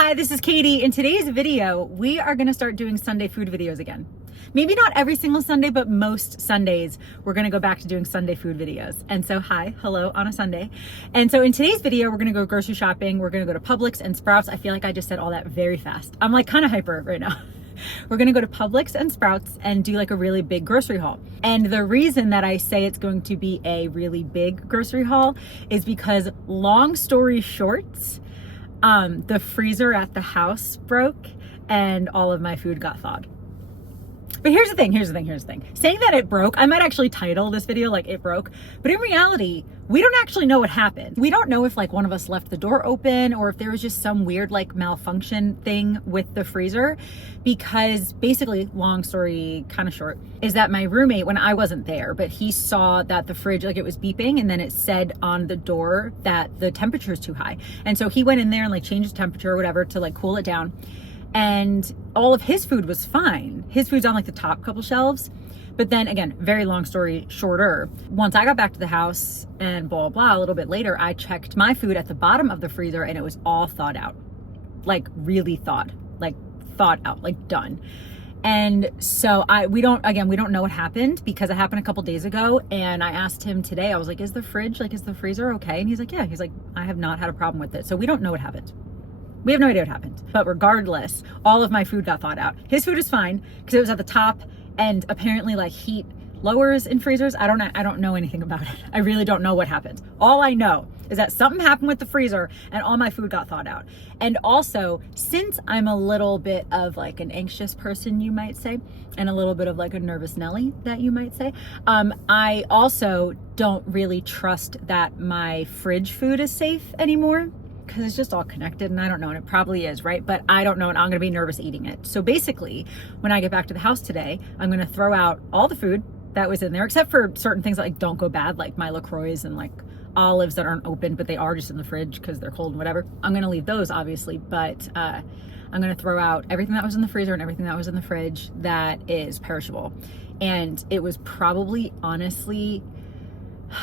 Hi, this is Katie. In today's video, we are gonna start doing Sunday food videos again. Maybe not every single Sunday, but most Sundays, we're gonna go back to doing Sunday food videos. And so hello on a Sunday. And so in today's video, we're gonna go grocery shopping. We're gonna go to Publix and Sprouts. I feel like I just said all that very fast. I'm like kind of hyper right now. We're gonna go to Publix and Sprouts and do like a really big grocery haul. And the reason that I say it's going to be a really big grocery haul is because, long story short, the freezer at the house broke and all of my food got thawed. But here's the thing. Saying that it broke, I might actually title this video like "It Broke," but in reality, we don't actually know what happened. We don't know if like one of us left the door open or if there was just some weird like malfunction thing with the freezer, because basically, long story kind of short, is that my roommate, when I wasn't there, but he saw that the fridge, like it was beeping and then it said on the door that the temperature is too high. And so he went in there and like changed the temperature or whatever to like cool it down. And all of his food was fine. His food's on like the top couple shelves. But then again, very long story shorter, once I got back to the house and blah, blah, a little bit later, I checked my food at the bottom of the freezer and it was all thawed out. Like really thawed out, like done. And so we don't know what happened, because it happened a couple days ago. And I asked him today, I was like, is the freezer okay? And he's like, yeah. He's like, I have not had a problem with it. So we don't know what happened. We have no idea what happened. But regardless, all of my food got thawed out. His food is fine because it was at the top, and apparently like heat lowers in freezers. I don't know anything about it. I really don't know what happened. All I know is that something happened with the freezer and all my food got thawed out. And also, since I'm a little bit of like an anxious person, you might say, and a little bit of like a nervous Nelly, that you might say, I also don't really trust that my fridge food is safe anymore, because it's just all connected, and I don't know, and it probably is, right? But I don't know, and I'm gonna be nervous eating it. So basically, when I get back to the house today, I'm gonna throw out all the food that was in there, except for certain things that like don't go bad, like my LaCroix and like olives that aren't open, but they are just in the fridge because they're cold and whatever. I'm gonna leave those, obviously, but I'm gonna throw out everything that was in the freezer and everything that was in the fridge that is perishable. And it was probably, honestly,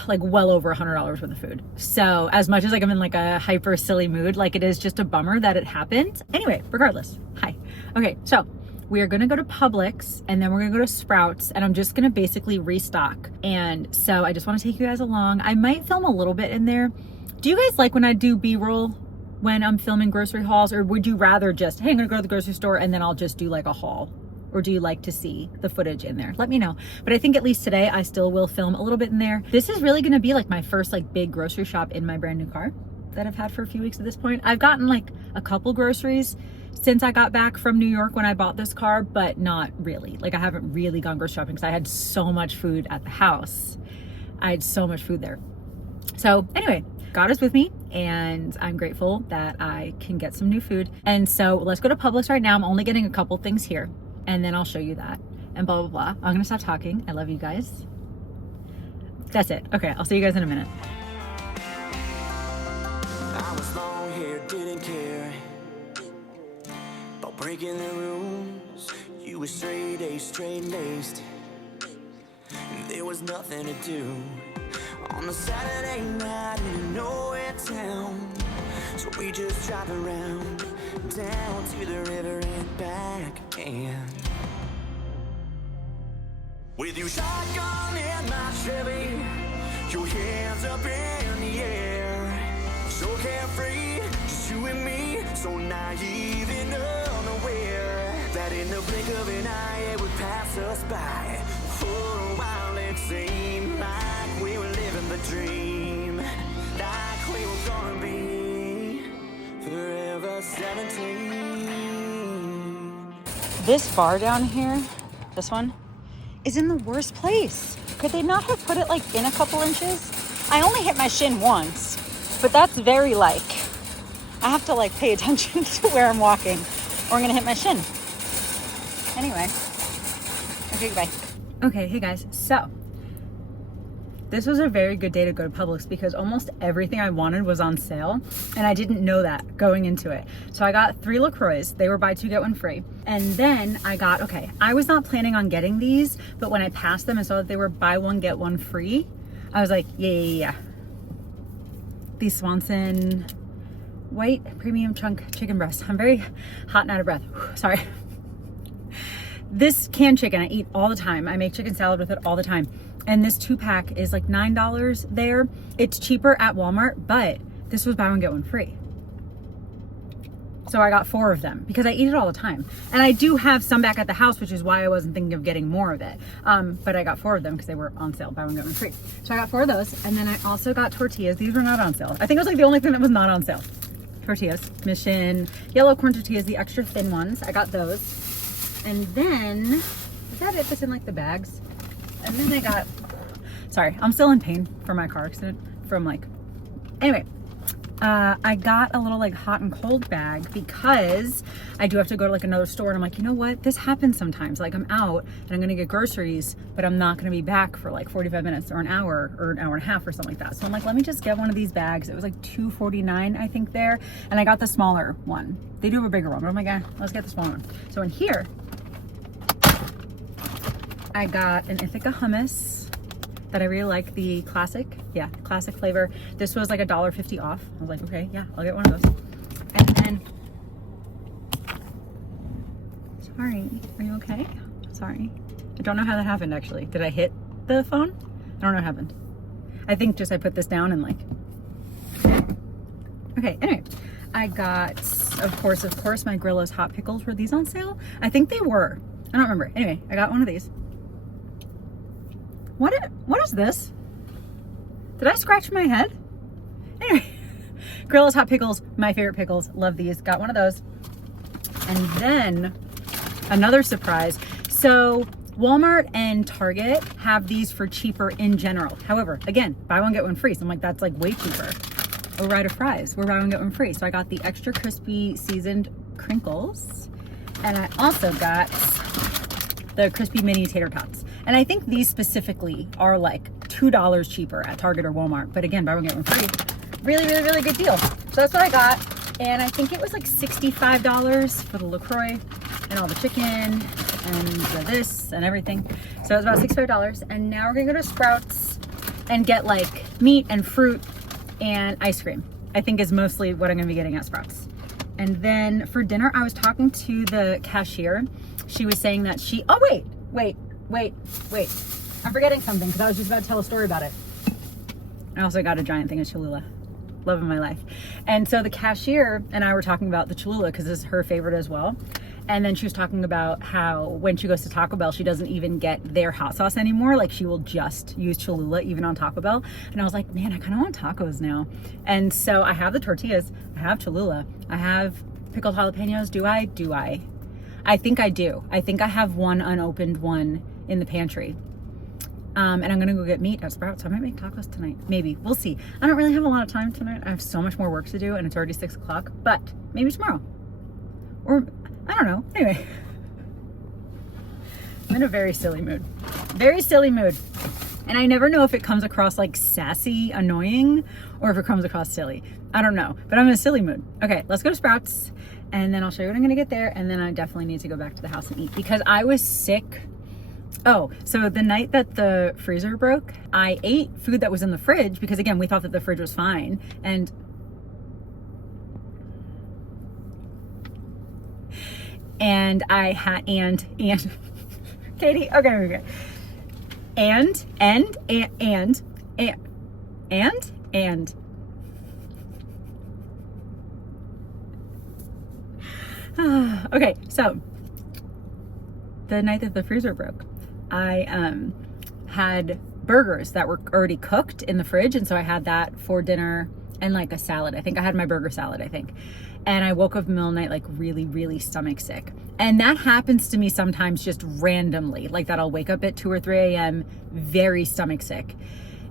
like well over $100 worth of food. So as much as like I'm in like a hyper silly mood, like it is just a bummer that it happened. Anyway, regardless, hi. Okay, so we are gonna go to Publix and then we're gonna go to Sprouts, and I'm just gonna basically restock. And so I just wanna take you guys along. I might film a little bit in there. Do you guys like when I do B-roll when I'm filming grocery hauls, or would you rather just, hey, I'm gonna go to the grocery store and then I'll just do like a haul? Or do you like to see the footage in there? Let me know. But I think at least today I still will film a little bit in there. This is really gonna be like my first like big grocery shop in my brand new car that I've had for a few weeks at this point. I've gotten like a couple groceries since I got back from New York when I bought this car, but not really. Like I haven't really gone grocery shopping because I had so much food at the house. I had so much food there. So anyway, God is with me, and I'm grateful that I can get some new food. And so let's go to Publix right now. I'm only getting a couple things here, and then I'll show you that, and blah, blah, blah. I'm gonna stop talking. I love you guys. That's it. Okay, I'll see you guys in a minute. I was long hair, didn't care about breaking the rules. You were straight A, straight laced. There was nothing to do on a Saturday night in a nowhere town. So we just drive around, down to the river and back again. With you shotgun in my Chevy, your hands up in the air. So carefree, just you and me, so naive and unaware that in the blink of an eye it would pass us by. For a while it seemed like we were living the dream, like we were gonna be forever 17. This bar down here, this one, is in the worst place. Could they not have put it like in a couple inches? I only hit my shin once, but that's very like, I have to like pay attention to where I'm walking or I'm gonna hit my shin. Anyway, okay, goodbye. Okay, hey guys, so this was a very good day to go to Publix because almost everything I wanted was on sale, and I didn't know that going into it. So I got 3 LaCroix. They were buy 2 get 1 free. And then I got, okay, I was not planning on getting these, but when I passed them and saw that they were buy 1 get 1 free, I was like, yeah. These Swanson white premium chunk chicken breast. I'm very hot and out of breath. Sorry. This canned chicken I eat all the time. I make chicken salad with it all the time. And this 2-pack is like $9 there. It's cheaper at Walmart, but this was buy one, get one free. So I got 4 of them because I eat it all the time. And I do have some back at the house, which is why I wasn't thinking of getting more of it. But I got 4 of them because they were on sale, buy one, get one free. So I got 4 of those. And then I also got tortillas. These were not on sale. I think it was like the only thing that was not on sale. Tortillas, Mission yellow corn tortillas, the extra thin ones. I got those. And then, is that it that's in like the bags? And then I got, sorry, I'm still in pain from my car accident from like, anyway. I got a little like hot and cold bag because I do have to go to like another store, and I'm like, you know what? This happens sometimes. Like I'm out and I'm going to get groceries, but I'm not going to be back for like 45 minutes or an hour and a half or something like that. So I'm like, let me just get one of these bags. It was like $2.49, I think there. And I got the smaller one. They do have a bigger one, but I'm like, let's get the smaller one. So in here, I got an Ithaca hummus that I really like, the classic flavor. This was like $1.50 off. I was like, okay, yeah, I'll get one of those. And then, sorry, are you okay? Sorry. I don't know how that happened actually. Did I hit the phone? I don't know what happened. I think just I put this down and like, okay, anyway. I got, of course, my Grillo's hot pickles. Were these on sale? I think they were. I don't remember. Anyway, I got one of these. What is this? Did I scratch my head? Anyway, Grillo's hot pickles, my favorite pickles. Love these. Got one of those. And then another surprise. So Walmart and Target have these for cheaper in general. However, again, buy one, get one free. So I'm like, that's like way cheaper. Or Ride of fries, we're buy one, get one free. So I got the extra crispy seasoned crinkles. And I also got the crispy mini tater tots. And I think these specifically are like $2 cheaper at Target or Walmart. But again, buy one, get one free. Really, really, really good deal. So that's what I got. And I think it was like $65 for the LaCroix and all the chicken and the this and everything. So it was about $65. And now we're gonna go to Sprouts and get like meat and fruit and ice cream. I think is mostly what I'm gonna be getting at Sprouts. And then for dinner, I was talking to the cashier. She was saying that she, oh wait. I'm forgetting something because I was just about to tell a story about it. I also got a giant thing of Cholula. Love of my life. And so the cashier and I were talking about the Cholula because this is her favorite as well. And then she was talking about how when she goes to Taco Bell, she doesn't even get their hot sauce anymore. Like she will just use Cholula even on Taco Bell. And I was like, man, I kind of want tacos now. And so I have the tortillas. I have Cholula. I have pickled jalapenos. Do I? I think I do. I think I have one unopened one in the pantry. And I'm gonna go get meat at Sprouts. I might make tacos tonight. Maybe. We'll see. I don't really have a lot of time tonight. I have so much more work to do and it's already 6 o'clock, but maybe tomorrow. Or, I don't know. Anyway. I'm in a very silly mood. Very silly mood. And I never know if it comes across like sassy, annoying, or if it comes across silly. I don't know, but I'm in a silly mood. Okay, let's go to Sprouts and then I'll show you what I'm gonna get there. And then I definitely need to go back to the house and eat because I was sick. Oh, so the night that the freezer broke, I ate food that was in the fridge because again, we thought that the fridge was fine. And I had, and Katie, okay. And okay, so the night that the freezer broke, I had burgers that were already cooked in the fridge, and so I had that for dinner and like a salad. I think I had my burger salad, I think. And I woke up in the middle of the night like really, really stomach sick. And that happens to me sometimes just randomly, like that I'll wake up at 2 or 3 a.m. very stomach sick.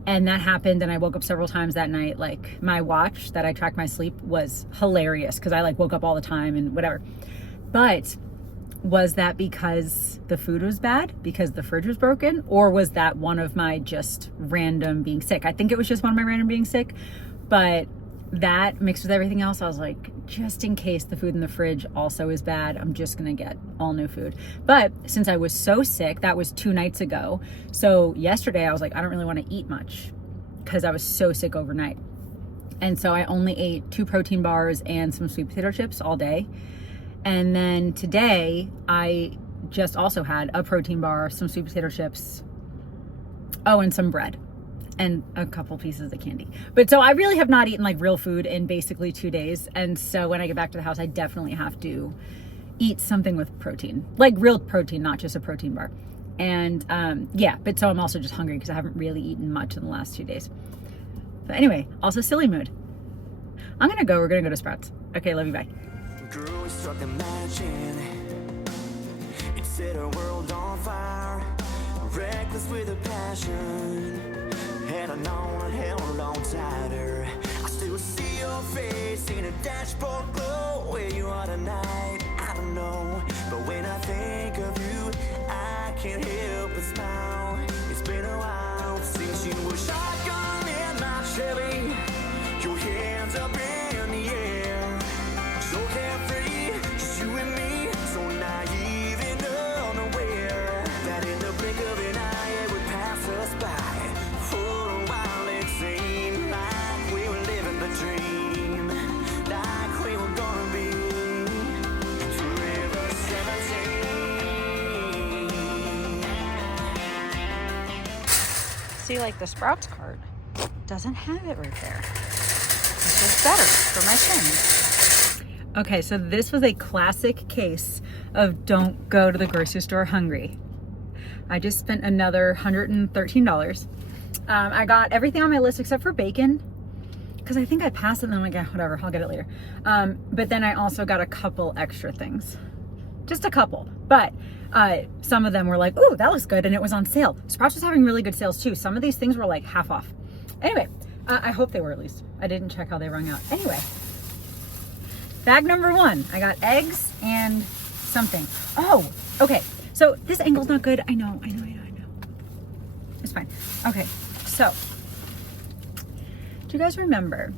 And that happened, and I woke up several times that night. Like my watch that I tracked my sleep was hilarious because I like woke up all the time and whatever. But was that because the food was bad, because the fridge was broken, or was that one of my just random being sick? I think it was just one of my random being sick, but that mixed with everything else, I was like, just in case the food in the fridge also is bad, I'm just gonna get all new food. But since I was so sick, that was 2 nights ago. So yesterday I was like, I don't really want to eat much because I was so sick overnight. And so I only ate 2 protein bars and some sweet potato chips all day. And then today I just also had a protein bar, some sweet potato chips, and some bread and a couple pieces of candy. But so I really have not eaten like real food in basically 2 days. And so when I get back to the house, I definitely have to eat something with protein, like real protein, not just a protein bar. And yeah, but so I'm also just hungry because I haven't really eaten much in the last 2 days. But anyway, also silly mood. We're gonna go to Sprouts. Okay, love you, bye. Girl, we struck a match in. It set our world on fire. Reckless with a passion. Had I known I'd held on tighter. I still see your face in a dashboard glow. Where you are tonight, I don't know. But when I think of you, I can't help but smile. It's been a while since you were shotgun in my Chevy. Your hands up in the air. So carefree, just you and me. So naive and unaware that in the blink of an eye it would pass us by. For a while it seemed like we were living the dream, like we were gonna be forever 17. See, like the Sprouts cart doesn't have it right there. This is better for my sins. Okay, so this was a classic case of don't go to the grocery store hungry. I just spent another $113. I got everything on my list except for bacon, because I think I passed it and then I'm like, yeah, whatever, I'll get it later. But then I also got a couple extra things. Just a couple. But some of them were like, ooh, that looks good, and it was on sale. Sprouts was having really good sales too. Some of these things were like half off. Anyway, I hope they were at least. I didn't check how they rung out. Anyway, bag number 1. I got eggs and something. Oh, okay. So this angle's not good. I know. It's fine. Okay, so do you guys remember?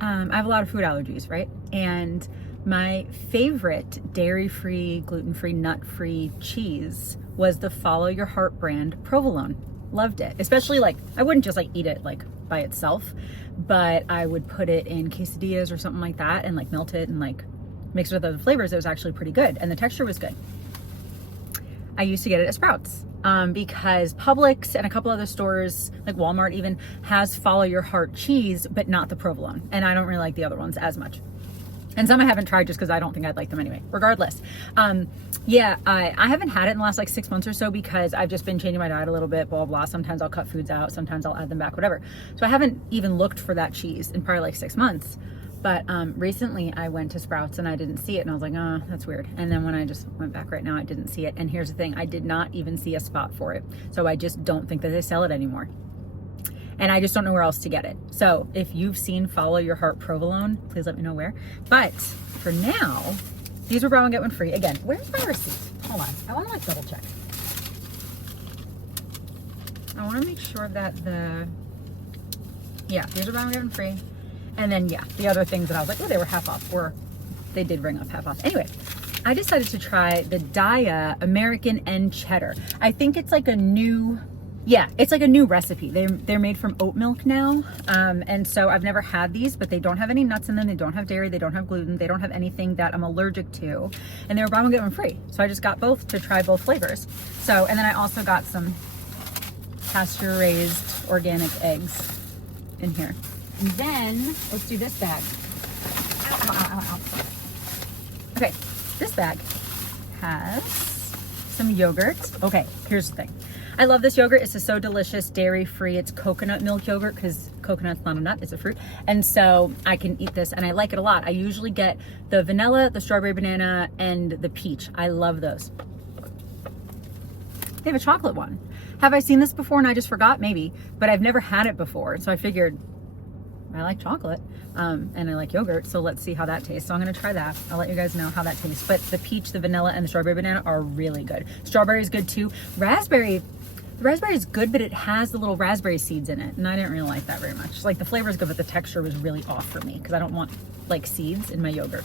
I have a lot of food allergies, right? And my favorite dairy-free, gluten-free, nut-free cheese was the Follow Your Heart brand provolone. Loved it. Especially like, I wouldn't just like eat it like by itself, but I would put it in quesadillas or something like that and like melt it and like mix it with other flavors. It was actually pretty good and the texture was good. I used to get it at Sprouts because Publix and a couple other stores like Walmart even has Follow Your Heart cheese, but not the provolone. And I don't really like the other ones as much. And some I haven't tried just because I don't think I'd like them anyway. Regardless, yeah, I haven't had it in the last like 6 months or so because I've just been changing my diet a little bit, blah, blah. Sometimes I'll cut foods out. Sometimes I'll add them back, whatever. So I haven't even looked for that cheese in probably like 6 months. But recently I went to Sprouts and I didn't see it. And I was like, oh, that's weird. And then when I just went back right now, I didn't see it. And here's the thing. I did not even see a spot for it. So I just don't think that they sell it anymore. And I just don't know where else to get it. So if you've seen Follow Your Heart provolone, please let me know where. But for now, these were buy one, get one free. Again, where's my receipt? Hold on. I want to like double check. I want to make sure that yeah, these are buy one, get one free. And then, yeah, the other things that I was like, oh, they were half off, or they did ring up half off. Anyway, I decided to try the Daya American and Cheddar. I think it's like a new, yeah, it's like a new recipe. They're made from oat milk now. And so I've never had these, but they don't have any nuts in them. They don't have dairy. They don't have gluten. They don't have anything that I'm allergic to. And they were buy one, get one free. So I just got both to try both flavors. So, and then I also got some pasture raised organic eggs in here. And then let's do this bag. Ow, ow, ow, ow. Okay, this bag has some yogurt. Okay, here's the thing. I love this yogurt. It's just so delicious, dairy-free. It's coconut milk yogurt because coconut's not a nut, it's a fruit. And so I can eat this and I like it a lot. I usually get the vanilla, the strawberry banana, and the peach. I love those. They have a chocolate one. Have I seen this before and I just forgot? Maybe, but I've never had it before. So I figured I like chocolate and I like yogurt, so let's see how that tastes. So I'm gonna try that. I'll let you guys know how that tastes. But the peach, the vanilla, and the strawberry banana are really good. Strawberry is good too. Raspberry is good, but it has the little raspberry seeds in it, and I didn't really like that very much. Like the flavor is good, but the texture was really off for me because I don't want like seeds in my yogurt.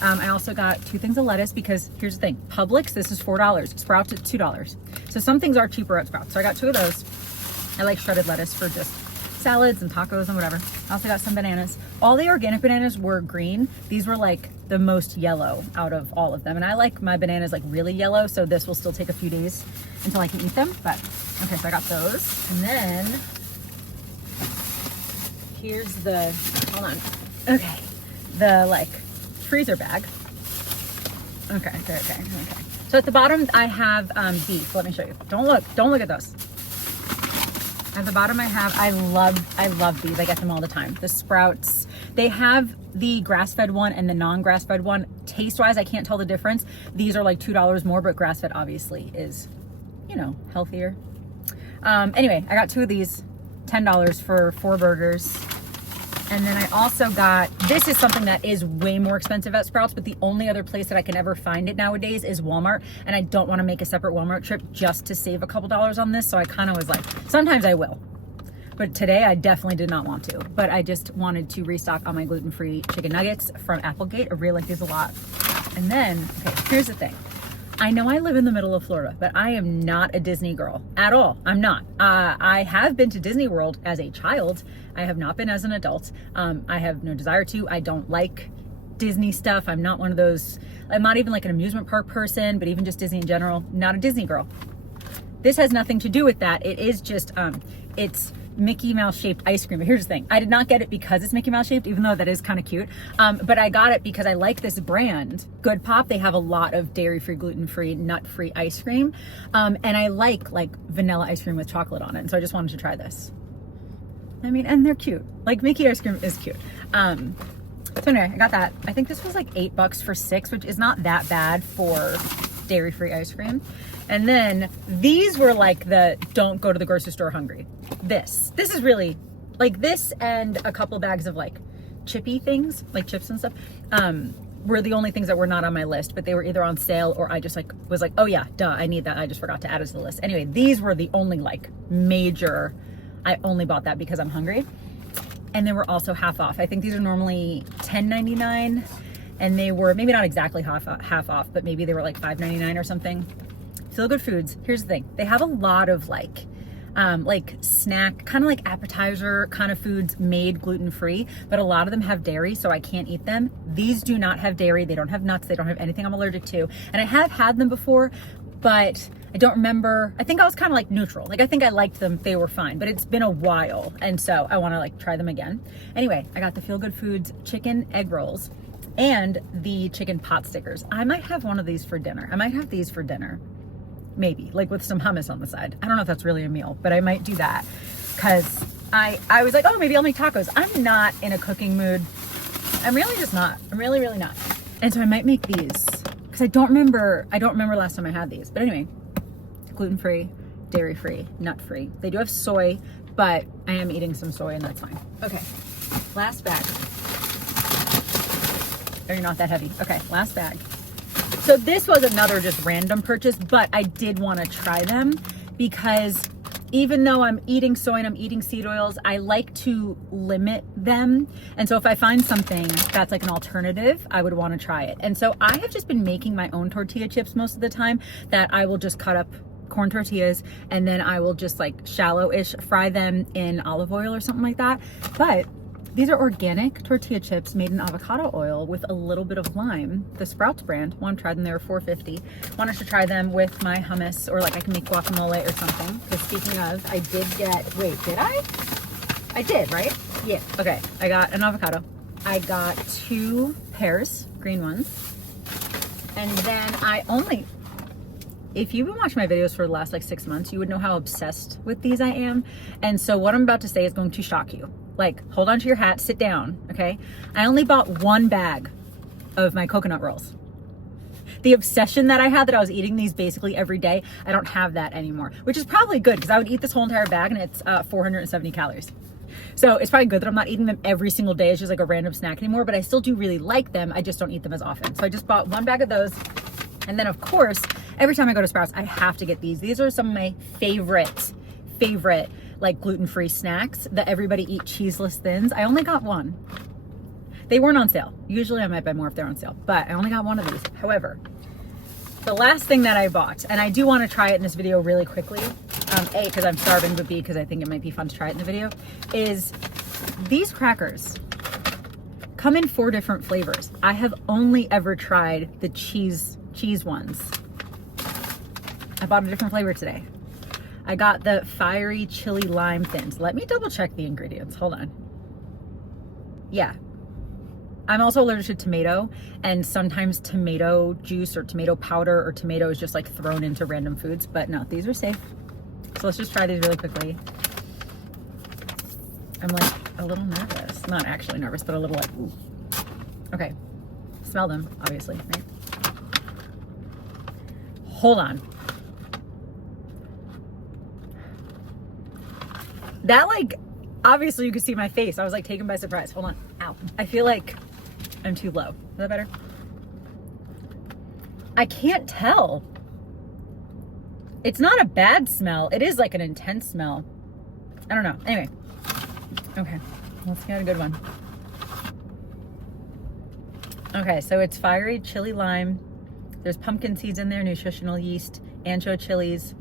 I also got 2 things of lettuce because here's the thing. Publix, this is $4. Sprouts, it's $2. So some things are cheaper at Sprouts. So I got 2 of those. I like shredded lettuce for just salads and tacos and whatever. I also got some bananas. All the organic bananas were green. These were like the most yellow out of all of them. And I like my bananas like really yellow, so this will still take a few days until I can eat them. But okay, so I got those. And then here's the, hold on. Okay, the like freezer bag. Okay. So at the bottom I have beef. Let me show you. Don't look at those. At the bottom I have, I love these. I get them all the time. The Sprouts. They have the grass-fed one and the non-grass-fed one. Taste-wise, I can't tell the difference. These are like $2 more, but grass-fed obviously is, you know, healthier. Anyway, I got 2 of these, $10 for 4 burgers. And then I also got, this is something that is way more expensive at Sprouts, but the only other place that I can ever find it nowadays is Walmart. And I don't want to make a separate Walmart trip just to save a couple dollars on this. So I kind of was like, sometimes I will. But today I definitely did not want to. But I just wanted to restock on my gluten-free chicken nuggets from Applegate. I really like these a lot. And then, okay, here's the thing. I know I live in the middle of Florida, but I am not a Disney girl at all. I'm not. I have been to Disney World as a child. I have not been as an adult. I have no desire to. I don't like Disney stuff. I'm not one of those, I'm not even like an amusement park person, but even just Disney in general, not a Disney girl. This has nothing to do with that. It is just, it's Mickey Mouse shaped ice cream. But here's the thing. I did not get it because it's Mickey Mouse shaped, even though that is kind of cute. But I got it because I like this brand, Good Pop. They have a lot of dairy-free, gluten-free, nut-free ice cream. And I like vanilla ice cream with chocolate on it. And so I just wanted to try this. I mean, and they're cute. Like Mickey ice cream is cute. So anyway, I got that. I think this was like $8 for 6, which is not that bad for dairy-free ice cream. And then these were like the don't go to the grocery store hungry. This is really like this, and a couple bags of like chippy things, like chips and stuff, were the only things that were not on my list, but they were either on sale or I just like was like, oh yeah, duh, I need that. I just forgot to add it to the list. Anyway, these were the only like major, I only bought that because I'm hungry. And they were also half off. I think these are normally $10.99, and they were maybe not exactly half off, but maybe they were like $5.99 or something. Feel Good Foods. Here's the thing. They have a lot of like snack, kind of like appetizer kind of foods made gluten-free, but a lot of them have dairy, so I can't eat them. These do not have dairy. They don't have nuts. They don't have anything I'm allergic to. And I have had them before, but I don't remember. I think I was kind of like neutral. Like I think I liked them. They were fine, but it's been a while. And so I want to like try them again. Anyway, I got the Feel Good Foods chicken egg rolls and the chicken pot stickers. I might have one of these for dinner. I might have these for dinner. Maybe like with some hummus on the side. I don't know if that's really a meal, but I might do that because I was like, oh, maybe I'll make tacos. I'm not in a cooking mood. I'm really just not. I'm really not. And so I might make these because I don't remember last time I had these. But anyway, gluten-free, dairy-free, nut-free. They do have soy, but I am eating some soy and that's fine. Okay, last bag. Oh, you're not that heavy. Okay, last bag. So this was another just random purchase, but I did want to try them because even though I'm eating soy and I'm eating seed oils, I like to limit them. And so if I find something that's like an alternative, I would want to try it. And so I have just been making my own tortilla chips most of the time, that I will just cut up corn tortillas and then I will just like shallow-ish fry them in olive oil or something like that. But these are organic tortilla chips made in avocado oil with a little bit of lime, the Sprouts brand. Want to try them, they were $4.50. Wanted to try them with my hummus, or like I can make guacamole or something. Because speaking of, I did get, wait, did I? I did, right? Yeah, okay. I got an avocado. I got 2 pears, green ones. And then I only, if you've been watching my videos for the last like 6 months, you would know how obsessed with these I am. And so what I'm about to say is going to shock you. Like, hold on to your hat, sit down, okay? I only bought 1 bag of my coconut rolls. The obsession that I had that I was eating these basically every day, I don't have that anymore, which is probably good because I would eat this whole entire bag and it's 470 calories. So it's probably good that I'm not eating them every single day. It's just like a random snack anymore, but I still do really like them. I just don't eat them as often. So I just bought 1 bag of those. And then of course, every time I go to Sprouts, I have to get these. These are some of my favorite like gluten-free snacks, the Everybody Eat Cheeseless Thins. I only got 1. They weren't on sale. Usually I might buy more if they're on sale, but I only got 1 of these. However, the last thing that I bought, and I do want to try it in this video really quickly, A, because I'm starving, but B, because I think it might be fun to try it in the video, is these crackers come in 4 different flavors. I have only ever tried the cheese ones. I bought a different flavor today. I got the fiery chili lime thins. Let me double check the ingredients. Hold on. Yeah. I'm also allergic to tomato, and sometimes tomato juice or tomato powder or tomato is just like thrown into random foods, but no, these are safe. So let's just try these really quickly. I'm like a little nervous. Not actually nervous, but a little like, ooh. Okay. Smell them, obviously, right? Hold on. That like, obviously you could see my face. I was like taken by surprise. Hold on. Ow. I feel like I'm too low. Is that better? I can't tell. It's not a bad smell. It is like an intense smell. I don't know. Anyway. Okay. Let's get a good one. Okay, so it's fiery chili lime. There's pumpkin seeds in there, nutritional yeast, ancho chilies,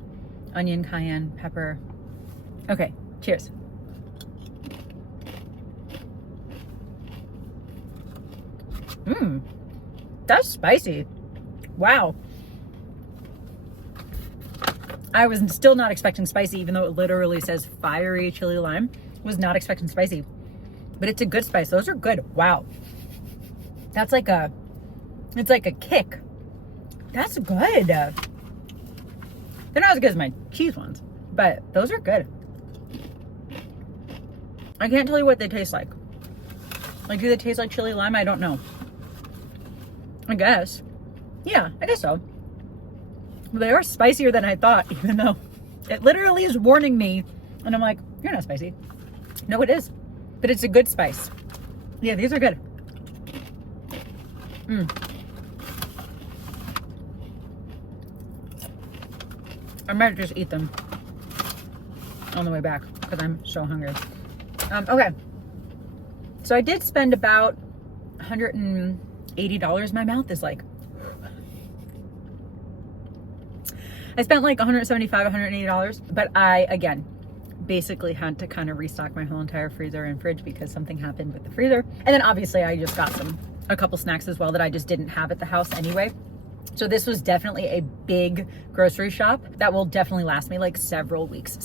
onion, cayenne, pepper. Okay, cheers. That's spicy. Wow. I was still not expecting spicy, even though it literally says fiery chili lime. Was not expecting spicy, but it's a good spice. Those are good. Wow. That's like it's like a kick. That's good. They're not as good as my cheese ones, but those are good. I can't tell you what they taste like. Like, do they taste like chili lime? I don't know. I guess. Yeah, I guess so. They are spicier than I thought, even though it literally is warning me. And I'm like, you're not spicy. No, it is. But it's a good spice. Yeah, these are good. I might just eat them on the way back because I'm so hungry. Okay. So I did spend about $180. My mouth is like, I spent like $175, $180, but I, again, basically had to kind of restock my whole entire freezer and fridge because something happened with the freezer. And then obviously I just got a couple snacks as well that I just didn't have at the house anyway. So this was definitely a big grocery shop that will definitely last me like several weeks.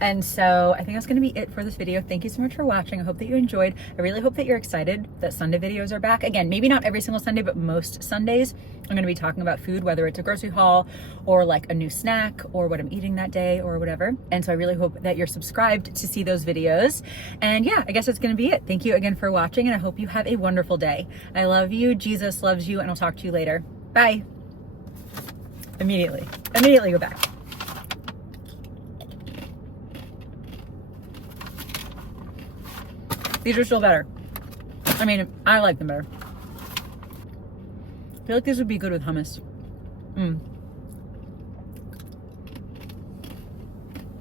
And so I think that's going to be it for this video. Thank you so much for watching. I hope that you enjoyed. I really hope that you're excited that Sunday videos are back. Again, maybe not every single Sunday, but most Sundays I'm going to be talking about food, whether it's a grocery haul or like a new snack or what I'm eating that day or whatever. And so I really hope that you're subscribed to see those videos. And yeah, I guess that's going to be it. Thank you again for watching, and I hope you have a wonderful day. I love you. Jesus loves you, and I'll talk to you later. Bye. Immediately go back. These are still better. I mean, I like them better. I feel like these would be good with hummus.